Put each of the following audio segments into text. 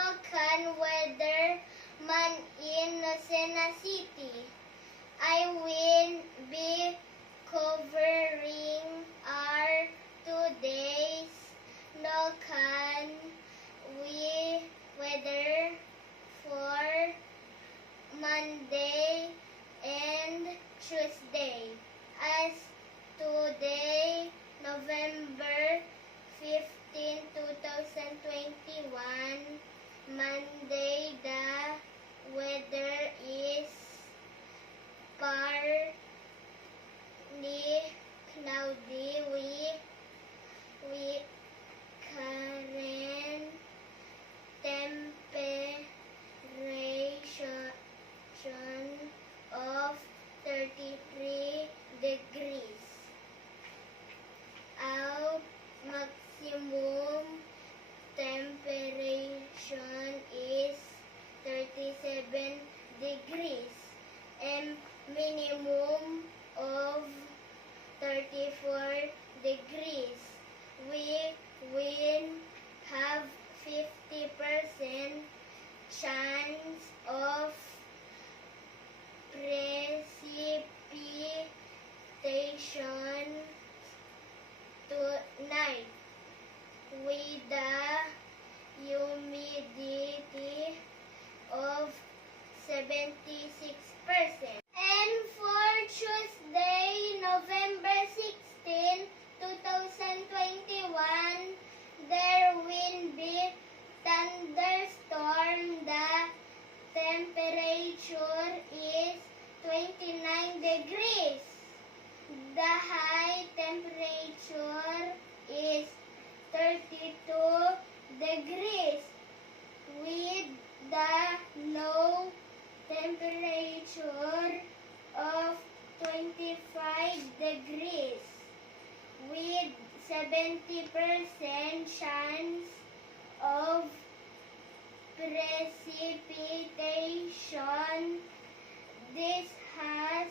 Ilocos weather man in Lucena City. I will be covering our today's local weather for Monday and Tuesday. As today, November 15, 2021, Monday, the weather is partly cloudy with current temperature of 33 degrees. Our maximum temperature is 37 degrees and minimum of 34 degrees. We will have 50% chance of precipitation tonight with the humidity of 76%. And for Tuesday, November 16, 2021, there will be thunderstorm. The temperature is 29 degrees. The high temperature is 32 degrees with the low temperature of 25 degrees with 70% chance of precipitation. This has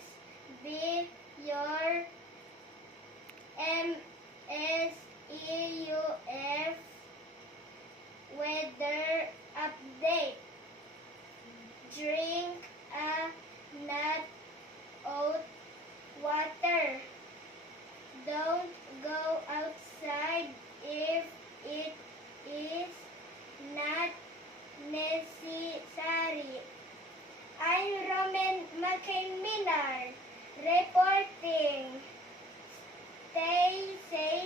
been your MSEUF weather update. Drink not out water. Don't go outside if it is not necessary. I'm Roman McCain Miller reporting. Stay safe.